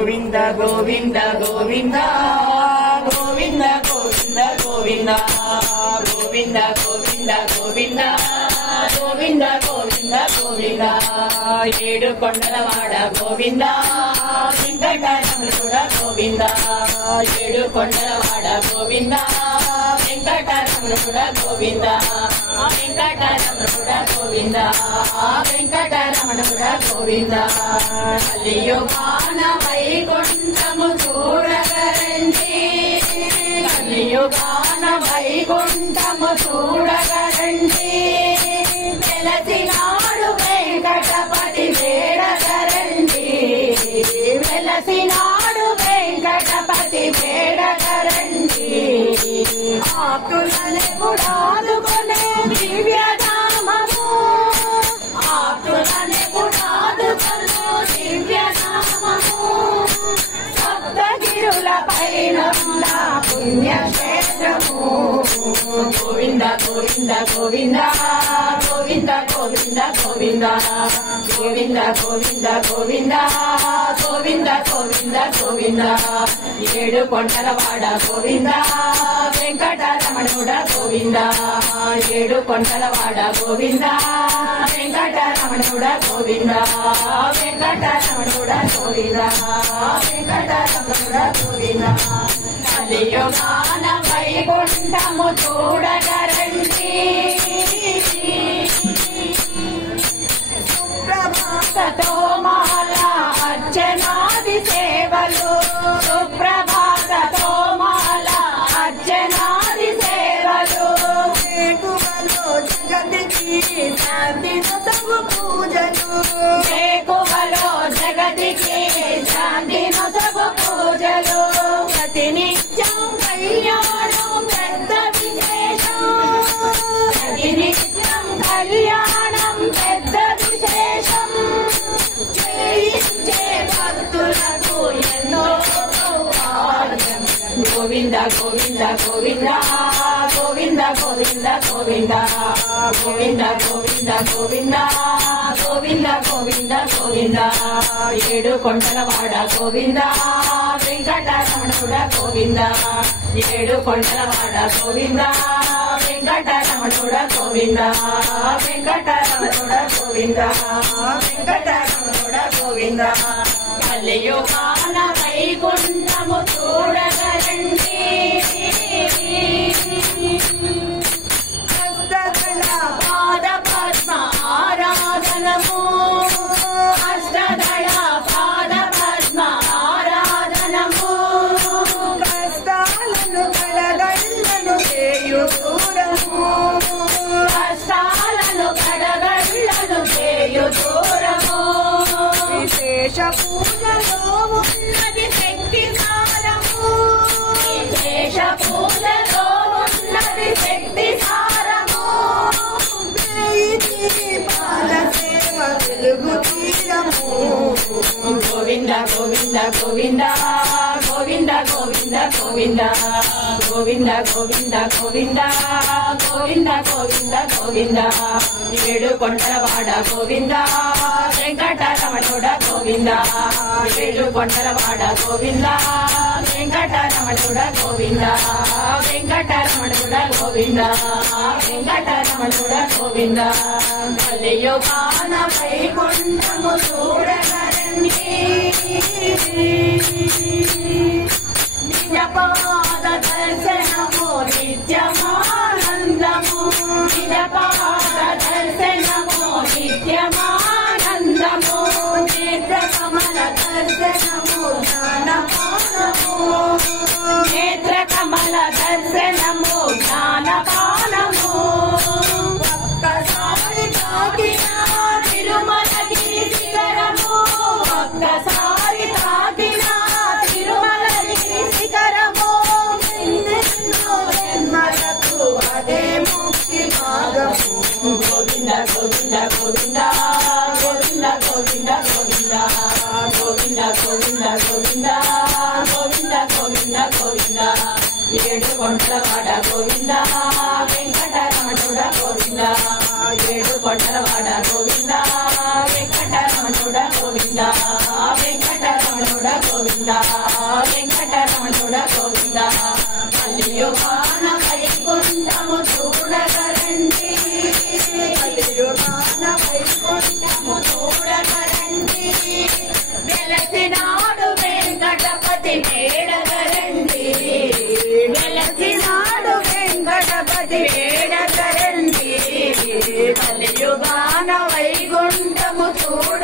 గోవింద గోవింద గోవింద గోవింద గోవింద గోవింద గోవింద గోవింద గోవింద గోవింద గోవింద గోవింద ఏడు కొండలవాడ గోవింద వెంకటరమణుడ గోవింద ఏడు కొండలవాడ గోవింద వెంకటరమణుడ గోవింద వెంకటరమణుడ గోవింద వెంకటరమణుడ గోవింద కలియుగాన వైకుంఠము చూడగరండి కలియుగాన వైకుంఠము చూడగరండి వెలసినాడు వెంకటపతి వేడగరండి వెలసినాడు వెంకటపతి వేడగరండి ఆకులని గుడాదుకునే దివ్యనామము ఆకులని గుడాదుకునే దివ్యనామము సప్తగిరుల పైన పుణ్యక్షేత్రము గోవింద గోవింద గోవింద గోవింద గోవింద గోవింద గోవింద గోవింద గోవింద గోవింద గోవింద గోవింద ఏడు కొండలవాడ గోవింద వెంకటరమణుడ గోవింద ఏడు కొండలవాడ గోవింద వెంకటరమణుడ గోవింద వెంకటరమణుడ గోవింద వెంకటరమణుడ గోవింద కలియుగాన వైకుంఠము చూడగరండి సుప్రభాతతో మాల అర్చనాది సేవలు సుప్రభాతతో మాల అర్చనాది సేవలు వేకువలో జగతికి శాంతి నొసగు పూజలు వేకువలో జగతికి శాంతి నొసగు పూజలు ప్రతినిత్యం కళ్యాణం పెద్ద విశేషం ప్రతినిత్యం కళ్యాణం పెద్ద విశేషం చేయించే భక్తులకు ఎన్నో సౌభాగ్యం గోవింద గోవింద గోవింద గోవింద గోవింద గోవింద గోవింద గోవింద గోవింద గోవింద గోవింద గోవింద ఏడు కొండలవాడ గోవింద వెంకటరమణుడ గోవింద ఏడు కొండలవాడ గోవింద వెంకటరమణుడ గోవింద వెంకటరమణుడ గోవింద వెంకటరమణుడ గోవింద కలియుగాన వైకుంఠము చూడగరండి అష్టదళ పాద పద్మ ఆరాధనము అష్టదళ పాద పద్మ ఆరాధనము కష్టాలను కడగళ్ళను చేయు దూరము కష్టాలను కడగళ్ళను చేయు దూరము విశేష పూజలో ఉన్నది శక్తి సారము విశేష పూజలో ఉన్నది శక్తి సారము పాద సేవ వెలుగు తీరము గోవింద గోవింద గోవింద గోవింద గోవింద గోవింద గోవింద గోవింద గోవింద గోవింద గోవింద గోవింద ఏడు కొండలవాడ గోవింద వెంకటరమణుడ గోవింద ఏడు కొండలవాడ గోవింద వెంకటరమణుడ గోవింద వెంకటరమణుడ గోవింద వెంకటరమణుడ గోవింద కలియుగాన వైకుంఠము చూడగరండి నిజపాద దర్శనము నిత్యమానందము నిజపాద దర్శనము నిత్యమానందము నేత్రకమల దర్శనము జ్ఞానపానము నేత్రకమల దర్శనము జ్ఞానపానము ఒక్కసారి తాకిన తిరుమలగిరి శిఖరము ఒక్కసారి తాకిన తిరుమలగిరి శిఖరము ఎన్నెన్నో జన్మలకు అదే ముక్తి మార్గము గోవింద గోవింద గోవింద గోవింద గోవింద గోవింద గోవింద గోవింద గోవింద గోవింద గోవింద గోవింద ఏడు కొండలవాడ గోవింద వెంకటరమణుడ గోవింద ఏడు కొండలవాడ గోవింద వెంకటరమణుడ గోవింద వెంకటరమణుడ గోవింద వెంకటరమణుడ గోవింద కలియుగాన వైకుంఠము చూడగరండి కలియుగాన వైకుంఠము చూడగరండి వెలసినాడు వెంకటపతి వేడగరండి వెలసినాడు వెంకటపతి వేడగరండి కలియుగాన వైకుంఠము చూడ